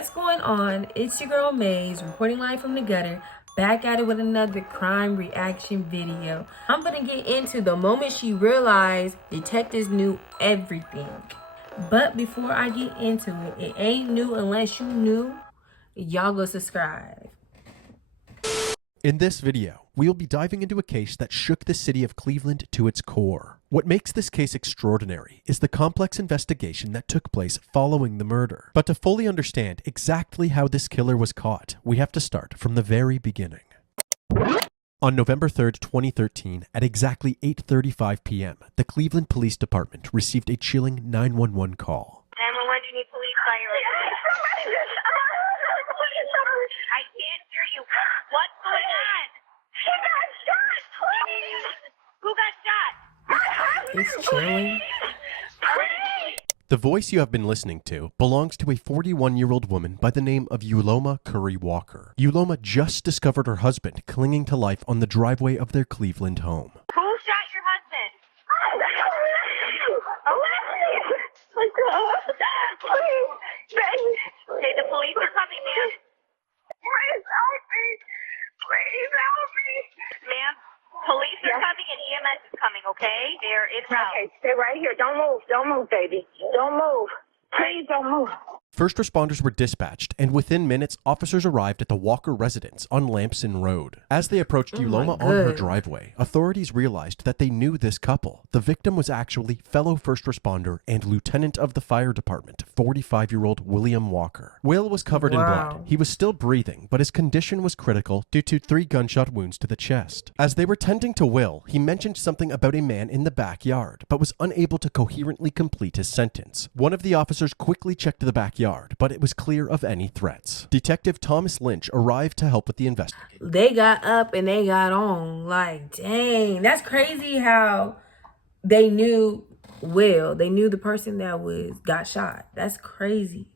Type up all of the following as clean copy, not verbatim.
What's going on? It's your girl Maze, reporting live from the gutter, back at it with another crime reaction video. I'm gonna get into the moment she realized detectives knew everything. But before I get into it, it ain't new unless you knew. Y'all go subscribe. In this video, we'll be diving into a case that shook the city of Cleveland to its core. What makes this case extraordinary is the complex investigation that took place following the murder. But to fully understand exactly how this killer was caught, we have to start from the very beginning. On November 3rd, 2013, at exactly 8:35 p.m., the Cleveland Police Department received a chilling 911 call. 911, do you need police fire? I can't hear you. What's going on? He got shot, please. Who got shot? It's chilling. The voice you have been listening to belongs to a 41-year-old woman by the name of Yuloma Curry Walker. Yuloma just discovered her husband clinging to life on the driveway of their Cleveland home. Who shot your husband? Okay, the police are coming, ma'am. Please help me. Please help me. Ma'am, police are coming and EMS is coming, okay? They're en route. Okay, stay right here. Don't move. Don't move, baby. Don't move. Please don't move. First responders were dispatched, and within minutes, officers arrived at the Walker residence on Lamson Road. As they approached Yuloma on her driveway, authorities realized that they knew this couple. The victim was actually fellow first responder and lieutenant of the fire department, 45-year-old William Walker. Will was covered in blood. He was still breathing, but his condition was critical due to 3 gunshot wounds to the chest. As they were tending to Will, he mentioned something about a man in the backyard, but was unable to coherently complete his sentence. One of the officers quickly checked the backyard, but it was clear of any threats. Detective Thomas Lynch arrived to help with the investigation. They got up and they got on. Like, dang, that's crazy how they knew Will. They knew the person that got shot. That's crazy.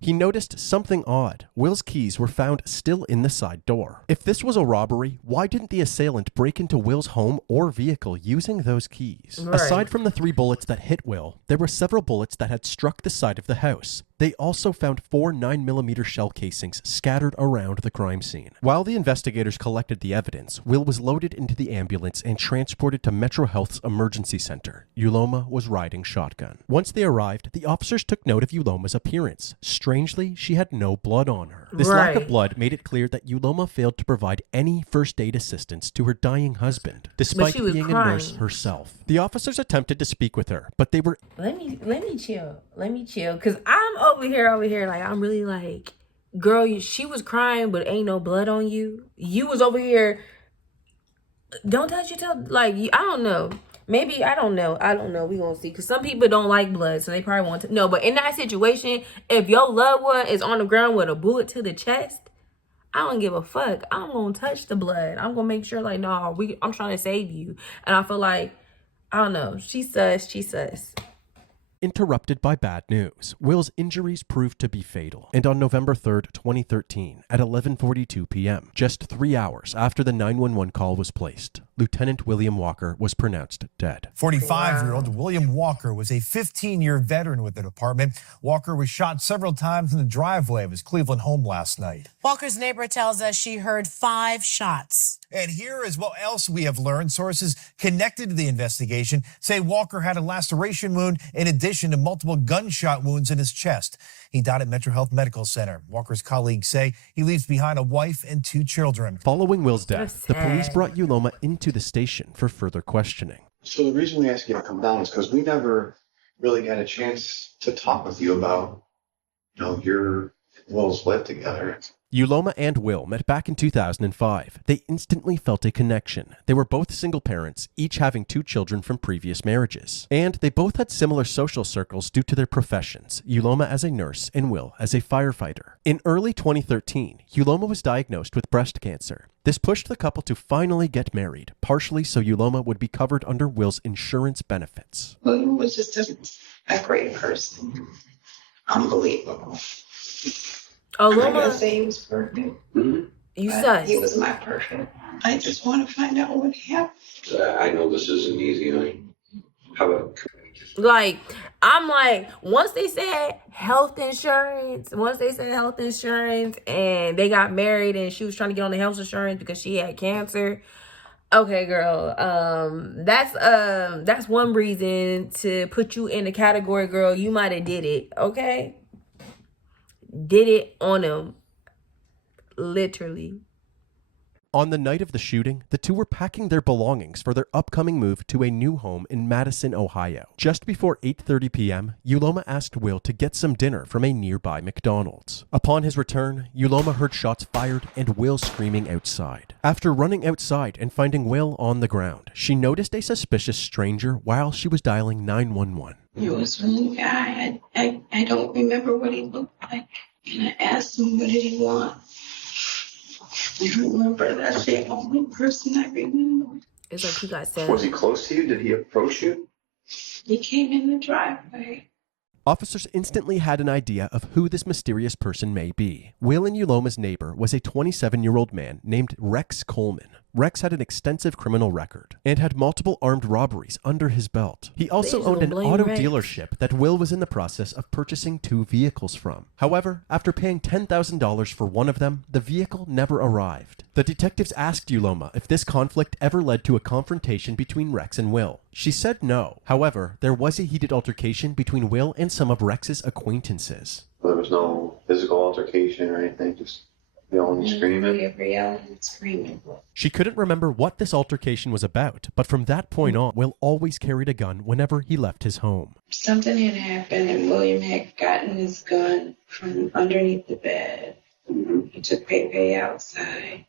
He noticed something odd. Will's keys were found still in the side door. If this was a robbery, why didn't the assailant break into Will's home or vehicle using those keys? Right. Aside from the 3 bullets that hit Will, there were several bullets that had struck the side of the house. They also found 4 9mm shell casings scattered around the crime scene. While the investigators collected the evidence, Will was loaded into the ambulance and transported to Metro Health's emergency center. Yuloma was riding shotgun. Once they arrived, the officers took note of Yuloma's appearance. Strangely, she had no blood on her. This lack of blood made it clear that Yuloma failed to provide any first aid assistance to her dying husband, despite being a nurse herself. The officers attempted to speak with her, but they were... Let me chill. Let me chill. Because I'm over here, like, I'm really like, girl, she was crying, but ain't no blood on you. You was over here, don't touch your toe. Like, I don't know. Maybe, I don't know. We gonna see. Because some people don't like blood, so they probably want to. No, but in that situation, if your loved one is on the ground with a bullet to the chest, I don't give a fuck. I'm gonna touch the blood. I'm gonna make sure, like, no, I'm trying to save you. And I feel like, I don't know. She sus. Interrupted by bad news. Will's injuries proved to be fatal, and on November 3rd, 2013, at 11:42 p.m., just 3 hours after the 911 call was placed, Lieutenant William Walker was pronounced dead. 45-year-old William Walker was a 15-year veteran with the department. Walker was shot several times in the driveway of his Cleveland home last night. Walker's neighbor tells us she heard 5 shots. And here is what else we have learned. Sources connected to the investigation say Walker had a laceration wound in addition to multiple gunshot wounds in his chest. He died at Metro Health Medical Center. Walker's colleagues say he leaves behind a wife and 2 children. Following Will's death, the police brought Yuloma into the station for further questioning. So the reason we asked you to come down is because we never really got a chance to talk with you about, your Will's life together. Yuloma and Will met back in 2005. They instantly felt a connection. They were both single parents, each having 2 children from previous marriages. And they both had similar social circles due to their professions, Yuloma as a nurse and Will as a firefighter. In early 2013, Yuloma was diagnosed with breast cancer. This pushed the couple to finally get married, partially so Yuloma would be covered under Will's insurance benefits. William was just a great person. Unbelievable. Oh, I'm not Loma, gonna say he was perfect. you but sus. he was my perfect. I just want to find out what happened. I know this isn't easy. How about Like, I'm like, once they said health insurance and they got married and she was trying to get on the health insurance because she had cancer. Okay, girl. That's one reason to put you in the category, girl. You might have did it. Okay, did it on him, literally. On the night of the shooting, the two were packing their belongings for their upcoming move to a new home in Madison, Ohio. Just before 8:30 p.m., Uloma asked Will to get some dinner from a nearby McDonald's. Upon his return, Uloma heard shots fired and Will screaming outside. After running outside and finding Will on the ground, she noticed a suspicious stranger while she was dialing 911. It was one guy. I don't remember what he looked like. And I asked him, what did he want? I remember that's the only person I remember. It's like he got set. Was he close to you? Did he approach you? He came in the driveway. Officers instantly had an idea of who this mysterious person may be. Will and Uloma's neighbor was a 27-year-old man named Rex Coleman. Rex had an extensive criminal record and had multiple armed robberies under his belt. He also owned an auto dealership that Will was in the process of purchasing 2 vehicles from. However, after paying $10,000 for one of them, the vehicle never arrived. The detectives asked Uloma if this conflict ever led to a confrontation between Rex and Will. She said no. However, there was a heated altercation between Will and some of Rex's acquaintances. There was no physical altercation or anything, just yelling and screaming. Yelling and screaming. She couldn't remember what this altercation was about, but from that point on, Will always carried a gun whenever he left his home. Something had happened and William had gotten his gun from underneath the bed. He took Pepe outside.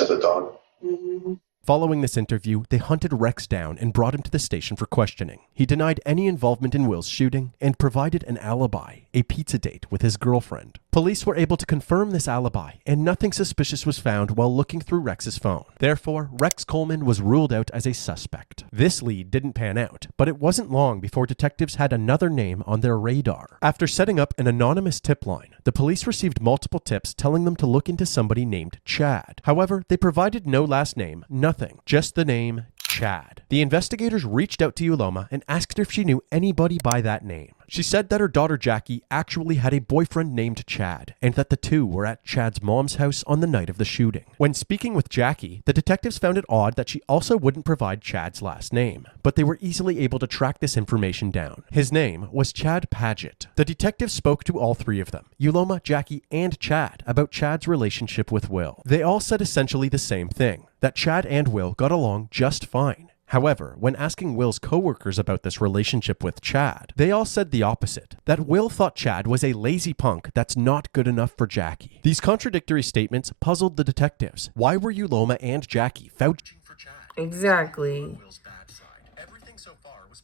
As a dog? Mm-hmm. Following this interview, they hunted Rex down and brought him to the station for questioning. He denied any involvement in Will's shooting and provided an alibi, a pizza date with his girlfriend. Police were able to confirm this alibi, and nothing suspicious was found while looking through Rex's phone. Therefore, Rex Coleman was ruled out as a suspect. This lead didn't pan out, but it wasn't long before detectives had another name on their radar. After setting up an anonymous tip line, the police received multiple tips telling them to look into somebody named Chad. However, they provided no last name, nothing, just the name Chad. The investigators reached out to Uloma and asked her if she knew anybody by that name. She said that her daughter Jackie actually had a boyfriend named Chad, and that the two were at Chad's mom's house on the night of the shooting. When speaking with Jackie, the detectives found it odd that she also wouldn't provide Chad's last name, but they were easily able to track this information down. His name was Chad Paget. The detectives spoke to all 3 of them, Uloma, Jackie, and Chad, about Chad's relationship with Will. They all said essentially the same thing, that Chad and Will got along just fine. However, when asking Will's co-workers about this relationship with Chad, they all said the opposite, that Will thought Chad was a lazy punk that's not good enough for Jackie. These contradictory statements puzzled the detectives. Why were Uloma and Jackie vouching for Chad? Exactly.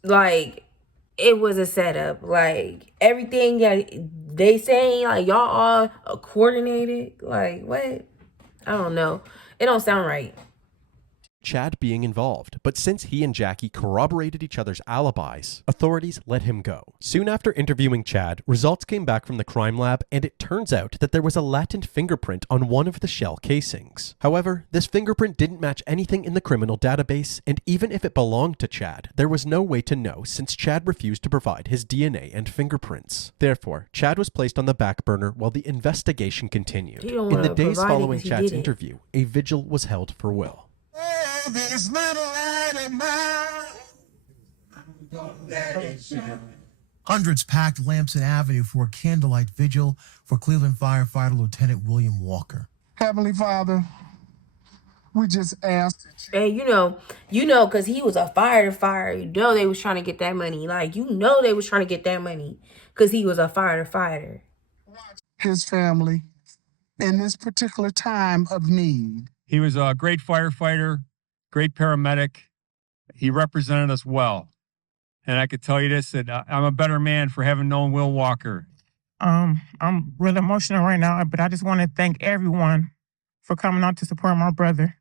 Like, it was a setup. Like, everything that they saying, like, y'all all coordinated. Like, what? I don't know. It don't sound right. Chad being involved, but since he and Jackie corroborated each other's alibis, authorities let him go. Soon after interviewing Chad, results came back from the crime lab, and it turns out that there was a latent fingerprint on one of the shell casings. However, this fingerprint didn't match anything in the criminal database, and even if it belonged to Chad, there was no way to know since Chad refused to provide his DNA and fingerprints. Therefore, Chad was placed on the back burner while the investigation continued. In the days following Chad's interview, a vigil was held for Will. This little animal. Hundreds packed Lamson Avenue for a candlelight vigil for Cleveland firefighter Lieutenant William Walker. Heavenly Father, we just asked. Hey, you know, because he was a firefighter. You know they was trying to get that money. Like, you know they was trying to get that money because he was a firefighter. His family in this particular time of need. He was a great firefighter, great paramedic. He represented us well. And I could tell you this, that I'm a better man for having known Will Walker. I'm really emotional right now, but I just want to thank everyone for coming out to support my brother.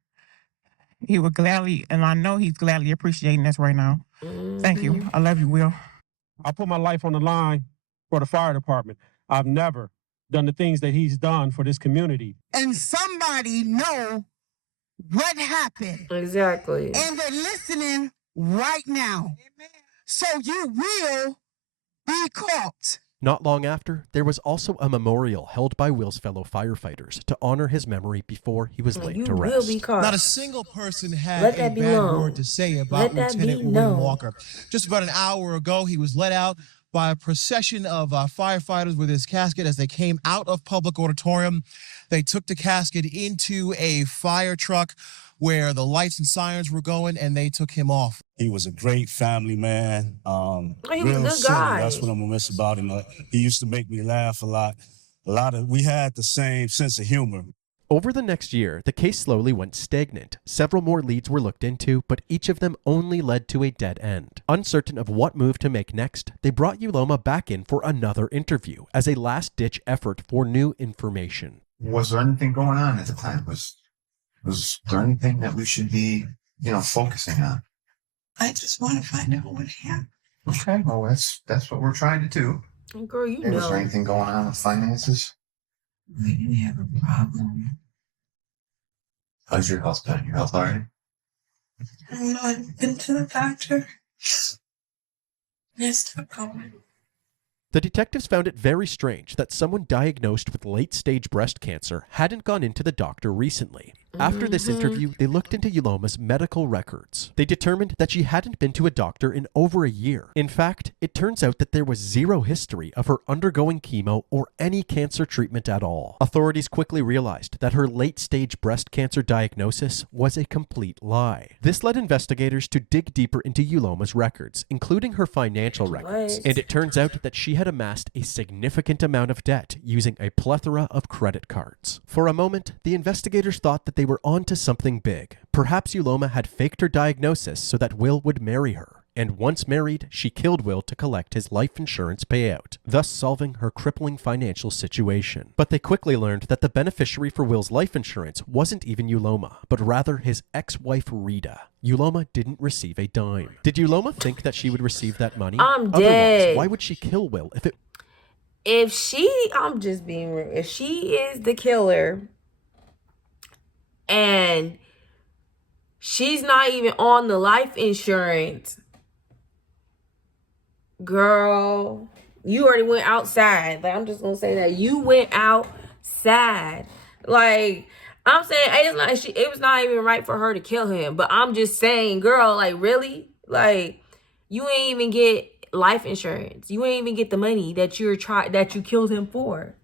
He would gladly, and I know he's gladly appreciating this right now. Thank you. I love you, Will. I put my life on the line for the fire department. I've never done the things that he's done for this community. And somebody know what happened. Exactly. And they're listening right now. So you will be caught. Not long after, there was also a memorial held by Will's fellow firefighters to honor his memory before he was laid You to will rest. be caught. Not a single person had Let a that be bad known. word to say about Let that be Lieutenant Will known. Walker. Just about an hour ago, he was let out by a procession of firefighters with his casket as they came out of public auditorium. They took the casket into a fire truck where the lights and sirens were going, and they took him off. He was a great family man. He was a Real good silly. guy. That's what I'm gonna miss about him. He used to make me laugh a lot. We had the same sense of humor. Over the next year, the case slowly went stagnant. Several more leads were looked into, but each of them only led to a dead end. Uncertain of what move to make next, they brought Uloma back in for another interview as a last-ditch effort for new information. Was there anything going on at the time? Was there anything that we should be, focusing on? I just want to find out what happened. Okay, well, that's what we're trying to do. Girl, you Was there know. anything going on with finances? We didn't have a problem. How's your health been? Your health all right? I don't know. I've been to the doctor. Yes, no problem. The detectives found it very strange that someone diagnosed with late-stage breast cancer hadn't gone into the doctor recently. After this interview, they looked into Uloma's medical records. They determined that she hadn't been to a doctor in over a year. In fact, it turns out that there was zero history of her undergoing chemo or any cancer treatment at all. Authorities quickly realized that her late-stage breast cancer diagnosis was a complete lie. This led investigators to dig deeper into Uloma's records, including her financial records. What? And it turns out that she had amassed a significant amount of debt using a plethora of credit cards. For a moment, the investigators thought that they were onto something big. Perhaps Uloma had faked her diagnosis so that Will would marry her. And once married, she killed Will to collect his life insurance payout, thus solving her crippling financial situation. But they quickly learned that the beneficiary for Will's life insurance wasn't even Uloma, but rather his ex-wife Rita. Uloma didn't receive a dime. Did Uloma think that she would receive that money? I'm Otherwise, dead. why would she kill Will if it... I'm just being real. If she is the killer and she's not even on the life insurance, girl, you already went outside. Like, I'm just gonna say that you went outside. Like, I'm saying it was not even right for her to kill him. But I'm just saying, girl, like, really? Like, you ain't even get life insurance. You ain't even get the money that you killed him for.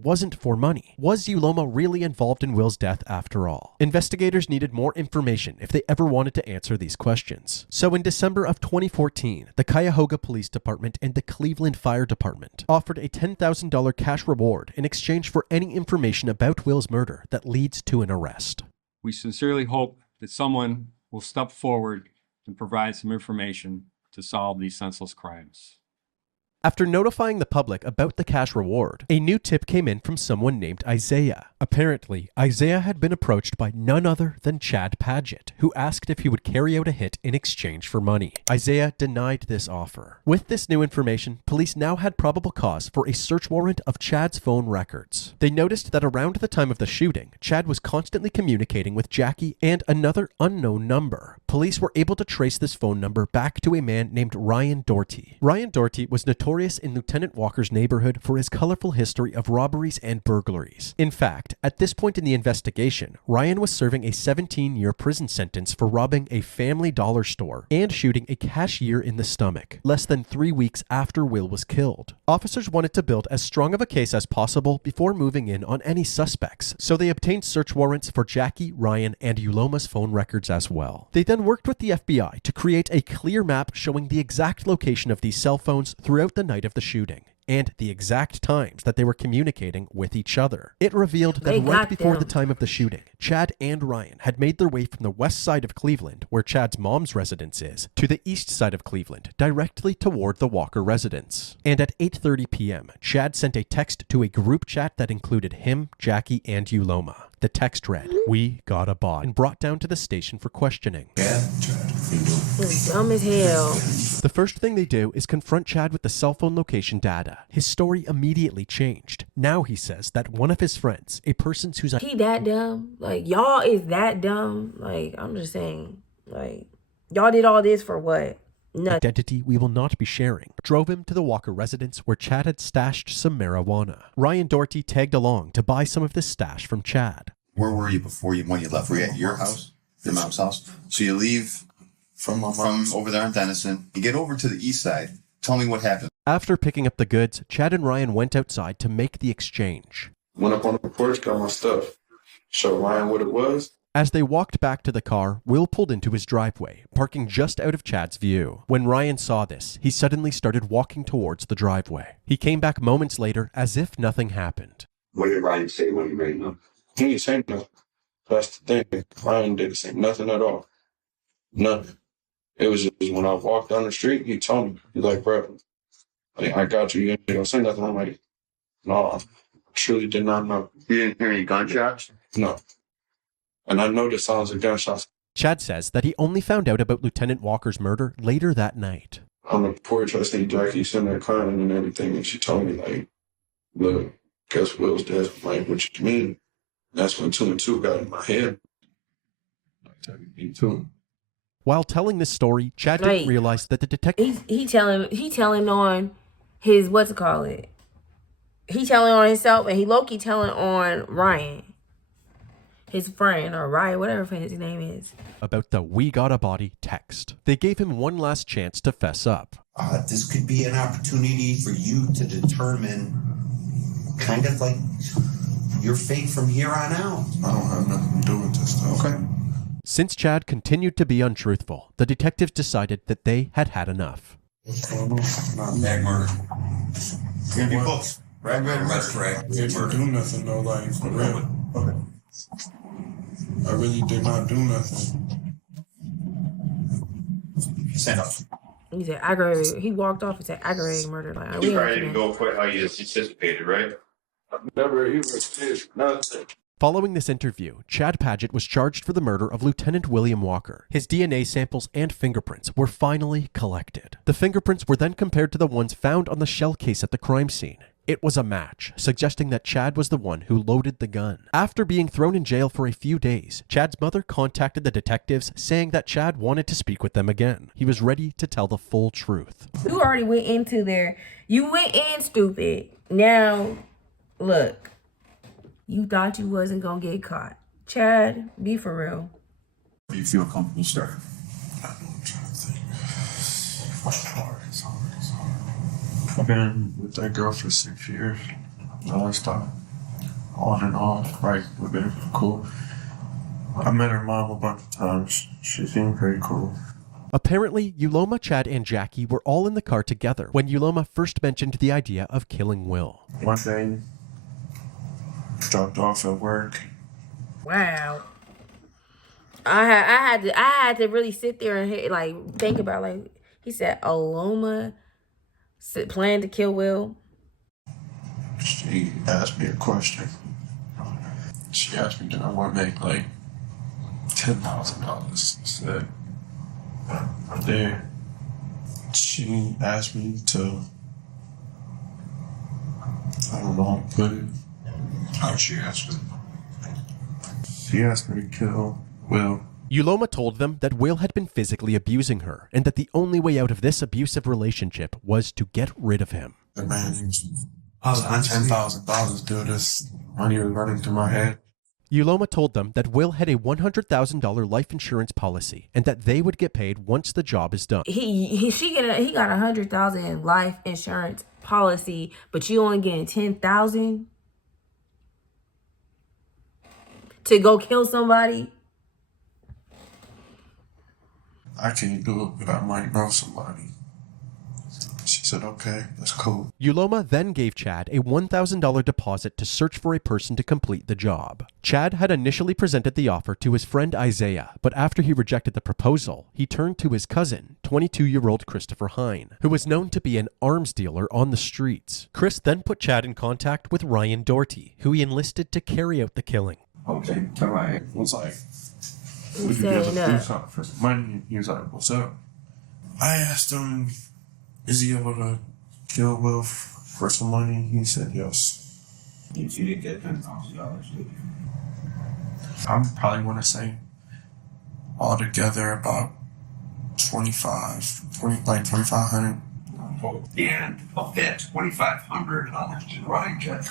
Wasn't for money. Was Uloma really involved in Will's death after all? Investigators needed more information if they ever wanted to answer these questions. So in December of 2014, the Cuyahoga Police Department and the Cleveland Fire Department offered a $10,000 cash reward in exchange for any information about Will's murder that leads to an arrest. We sincerely hope that someone will step forward and provide some information to solve these senseless crimes. After notifying the public about the cash reward, a new tip came in from someone named Isaiah. Apparently, Isaiah had been approached by none other than Chad Padgett, who asked if he would carry out a hit in exchange for money. Isaiah denied this offer. With this new information, police now had probable cause for a search warrant of Chad's phone records. They noticed that around the time of the shooting, Chad was constantly communicating with Jackie and another unknown number. Police were able to trace this phone number back to a man named Ryan Doherty. Ryan Doherty was notorious in Lieutenant Walker's neighborhood for his colorful history of robberies and burglaries. In fact, at this point in the investigation, Ryan was serving a 17-year prison sentence for robbing a Family Dollar store and shooting a cashier in the stomach, less than 3 weeks after Will was killed. Officers wanted to build as strong of a case as possible before moving in on any suspects, so they obtained search warrants for Jackie, Ryan, and Uloma's phone records as well. They then worked with the FBI to create a clear map showing the exact location of these cell phones throughout the night of the shooting, and the exact times that they were communicating with each other. It revealed that right before the time of the shooting, Chad and Ryan had made their way from the west side of Cleveland, where Chad's mom's residence is, to the east side of Cleveland, directly toward the Walker residence. And at 8:30 p.m., Chad sent a text to a group chat that included him, Jackie, and Uloma. The text read, "We got a bot," and brought down to the station for questioning. It's dumb as hell. The first thing they do is confront Chad with the cell phone location data. His story immediately changed. Now he says that one of his friends, a person who's He that dumb? Like, y'all is that dumb? Like, I'm just saying, like, y'all did all this for what? identity we will not be sharing, drove him to the Walker residence where Chad had stashed some marijuana. Ryan Doherty tagged along to buy some of this stash from Chad. Where were you when you left? Were you at your house? Your mom's house? So you leave from over there on Denison. You get over to the east side. Tell me what happened. After picking up the goods, Chad and Ryan went outside to make the exchange. Went up on the porch, got my stuff. Showed Ryan what it was. As they walked back to the car, Will pulled into his driveway, parking just out of Chad's view. When Ryan saw this, he suddenly started walking towards the driveway. He came back moments later as if nothing happened. What did Ryan say when he ran up? He didn't say nothing. That's the thing. Ryan didn't say nothing at all. Nothing. It was just when I walked down the street, he told me, he's like, bro, like, I got you. You ain't gonna say nothing. I'm like, no, I truly did not know. You didn't hear any gunshots? No. And I know the sounds of gunshots. Chad says that he only found out about Lieutenant Walker's murder later that night. On the porch, I seen Jackie sitting there crying and everything, and she told me, like, look, guess Will's dead. I'm like, what you mean? That's when 2 and 2 got in my head. Me too. While telling this story, Chad didn't realize that the detective... He telling on his, what's it called it? He telling on himself, and he low-key telling on Ryan. His friend, or Ryan, whatever his name is. About the "we got a body" text. They gave him one last chance to fess up. This could be an opportunity for you to determine kind of like your fate from here on out. I don't have nothing to do with this stuff. Okay. Since Chad continued to be untruthful, the detectives decided that they had had enough. Bag murder. Give me books. Rag murder. Didn't do nothing though, like, for real. Okay. I really did not do nothing. Stand up. He said aggravated. He walked off and said aggravated murder. Like, You probably didn't go quite how you anticipated, right? I've never even did nothing. Following this interview, Chad Padgett was charged for the murder of Lieutenant William Walker. His DNA samples and fingerprints were finally collected. The fingerprints were then compared to the ones found on the shell case at the crime scene. It was a match, suggesting that Chad was the one who loaded the gun. After being thrown in jail for a few days, Chad's mother contacted the detectives, saying that Chad wanted to speak with them again. He was ready to tell the full truth. You already went into there. You went in stupid. Now, look. You thought you wasn't gonna get caught. Chad, be for real. Do you feel comfortable, sir? I'm trying to think. It's hard. I've been with that girl for 6 years. Non-stop. On and off. Right. We've been cool. I met her mom a bunch of times. She seemed pretty cool. Apparently, Uloma, Chad, and Jackie were all in the car together when Uloma first mentioned the idea of killing Will. One day, dropped off at work. Wow. I had to really sit there and like think about, like, he said Uloma planned to kill Will. She asked me a question. She asked me, did I want to make like $10,000? I said, there. She asked me to, I don't know how to put it. How'd she ask me? She asked me to kill Will. Uloma told them that Will had been physically abusing her, and that the only way out of this abusive relationship was to get rid of him. The man, I was on $10,000, dude. This money was running through my head. Uloma told them that Will had a $100,000 life insurance policy, and that they would get paid once the job is done. He got $100,000 in life insurance policy, but you only getting $10,000 to go kill somebody. I can't do it, but I might know somebody. She said, okay, that's cool. Uloma then gave Chad a $1,000 deposit to search for a person to complete the job. Chad had initially presented the offer to his friend Isaiah, but after he rejected the proposal, he turned to his cousin, 22-year-old Christopher Hine, who was known to be an arms dealer on the streets. Chris then put Chad in contact with Ryan Doherty, who he enlisted to carry out the killing. Okay, all right. What's like? We could be able to do something for some money. He was like, what's up? I asked him, is he able to kill Will for some money? He said yes. You didn't get $10,000, did you? I probably want to say altogether about like 2,500. And of that 2,500, how much did Ryan get?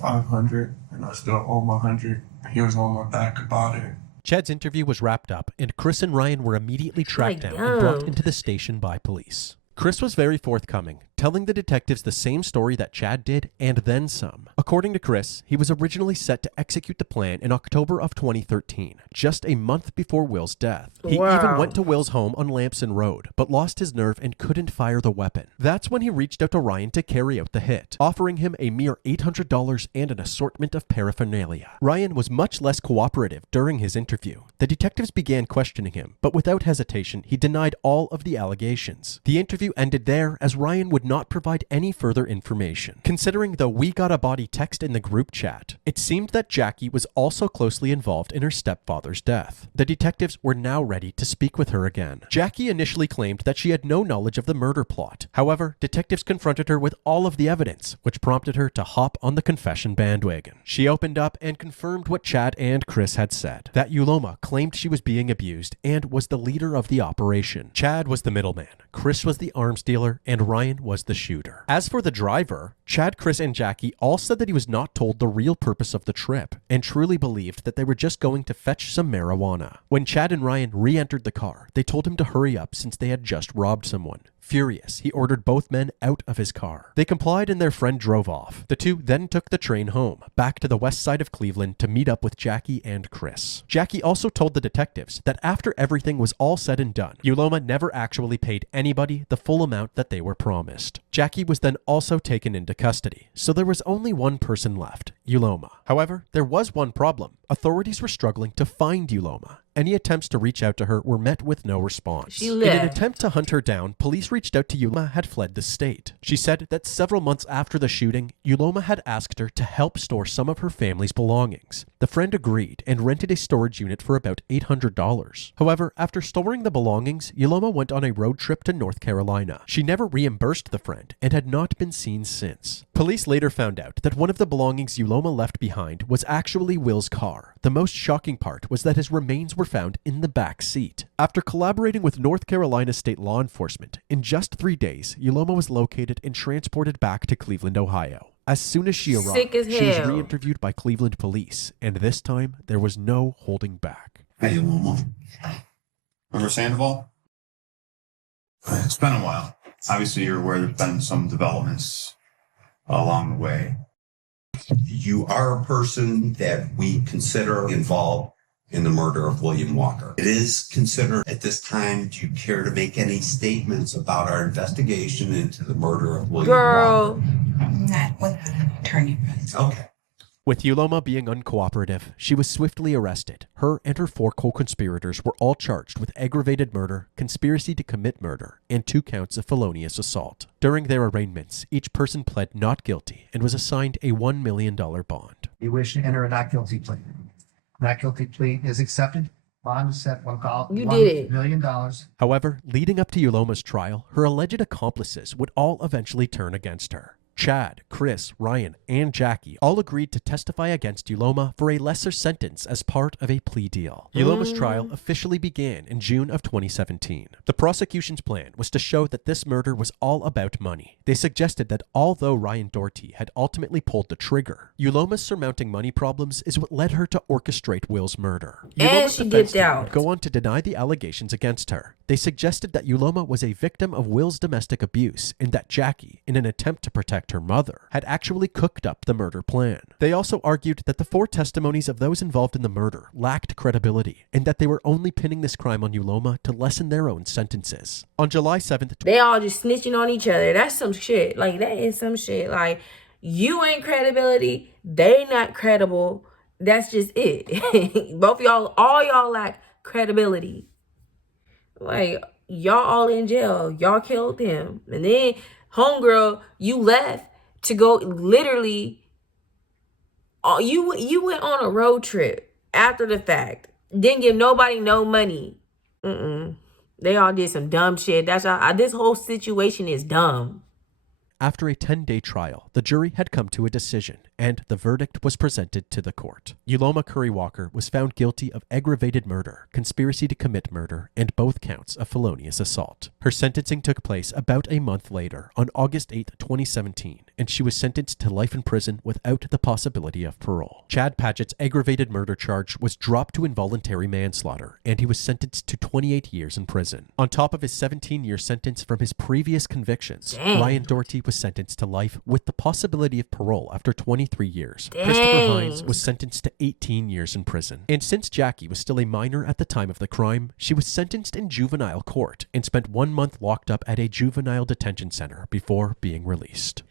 500, and I still owe my 100. He was on my back about it. Chad's interview was wrapped up, and Chris and Ryan were immediately tracked down and brought into the station by police. Chris was very forthcoming, telling the detectives the same story that Chad did, and then some. According to Chris, he was originally set to execute the plan in October of 2013, just a month before Will's death. He even went to Will's home on Lamson Road, but lost his nerve and couldn't fire the weapon. That's when he reached out to Ryan to carry out the hit, offering him a mere $800 and an assortment of paraphernalia. Ryan was much less cooperative during his interview. The detectives began questioning him, but without hesitation, he denied all of the allegations. The interview ended there, as Ryan would not provide any further information. Considering the "we got a body" text in the group chat, it seemed that Jackie was also closely involved in her stepfather's death. The detectives were now ready to speak with her again. Jackie initially claimed that she had no knowledge of the murder plot. However, detectives confronted her with all of the evidence, which prompted her to hop on the confession bandwagon. She opened up and confirmed what Chad and Chris had said, that Yuloma claimed she was being abused and was the leader of the operation. Chad was the middleman, Chris was the arms dealer, and Ryan was the shooter. As for the driver, Chad, Chris, and Jackie all said that he was not told the real purpose of the trip and truly believed that they were just going to fetch some marijuana. When Chad and Ryan re-entered the car, they told him to hurry up since they had just robbed someone. Furious, he ordered both men out of his car. They complied and their friend drove off. The two then took the train home, back to the west side of Cleveland to meet up with Jackie and Chris. Jackie also told the detectives that after everything was all said and done, Yuloma never actually paid anybody the full amount that they were promised. Jackie was then also taken into custody, so there was only one person left, Yuloma. However, there was one problem. Authorities were struggling to find Yuloma. Any attempts to reach out to her were met with no response. She In left. an attempt to hunt her down, police reached out to Yuloma had fled the state. She said that several months after the shooting, Yuloma had asked her to help store some of her family's belongings. The friend agreed and rented a storage unit for about $800. However, after storing the belongings, Yuloma went on a road trip to North Carolina. She never reimbursed the friend and had not been seen since. Police later found out that one of the belongings Yuloma left behind was actually Will's car. The most shocking part was that his remains were found in the back seat. After collaborating with North Carolina state law enforcement, in just 3 days, Yuloma was located and transported back to Cleveland, Ohio. As soon as she arrived, Sick as she was hell. re-interviewed by Cleveland police, and this time there was no holding back. Hey, Yuloma. Remember Sandoval? It's been a while. Obviously, you're aware there's been some developments along the way. You are a person that we consider involved in the murder of William Walker. It is considered at this time, do you care to make any statements about our investigation into the murder of William Girl. Walker? Not with an attorney. Okay. With Yuloma being uncooperative, she was swiftly arrested. Her and her 4 co-conspirators were all charged with aggravated murder, conspiracy to commit murder, and 2 counts of felonious assault. During their arraignments, each person pled not guilty and was assigned a $1 million bond. You wish to enter a not guilty plea. Not guilty plea is accepted. Bond is set $1 million. However, leading up to Yuloma's trial, her alleged accomplices would all eventually turn against her. Chad, Chris, Ryan, and Jackie all agreed to testify against Yuloma for a lesser sentence as part of a plea deal. Yuloma's trial officially began in June of 2017. The prosecution's plan was to show that this murder was all about money. They suggested that although Ryan Doherty had ultimately pulled the trigger, Yuloma's surmounting money problems is what led her to orchestrate Will's murder. And Yuloma's she defense dipped team out. would go on to deny the allegations against her. They suggested that Yuloma was a victim of Will's domestic abuse and that Jackie, in an attempt to protect her mother, had actually cooked up the murder plan. They also argued that the 4 testimonies of those involved in the murder lacked credibility and that they were only pinning this crime on Yuloma to lessen their own sentences. On July 7th, They all just snitching on each other. That's some shit. Like, that is some shit. Like, you ain't credibility. They not credible. That's just it. Both y'all, all y'all lack credibility. Like, y'all all in jail. Y'all killed him. And then, homegirl, you left to go literally, you went on a road trip after the fact. Didn't give nobody no money. They all did some dumb shit. That's how this whole situation is dumb. After a 10-day trial, the jury had come to a decision, and the verdict was presented to the court. Uloma Curry Walker was found guilty of aggravated murder, conspiracy to commit murder, and both counts of felonious assault. Her sentencing took place about a month later, on August 8, 2017, and she was sentenced to life in prison without the possibility of parole. Chad Padgett's aggravated murder charge was dropped to involuntary manslaughter, and he was sentenced to 28 years in prison. On top of his 17-year sentence from his previous convictions, Ryan Doherty was sentenced to life with the possibility of parole after 23 years. Christopher Hines was sentenced to 18 years in prison. And since Jackie was still a minor at the time of the crime, she was sentenced in juvenile court and spent 1 month locked up at a juvenile detention center before being released.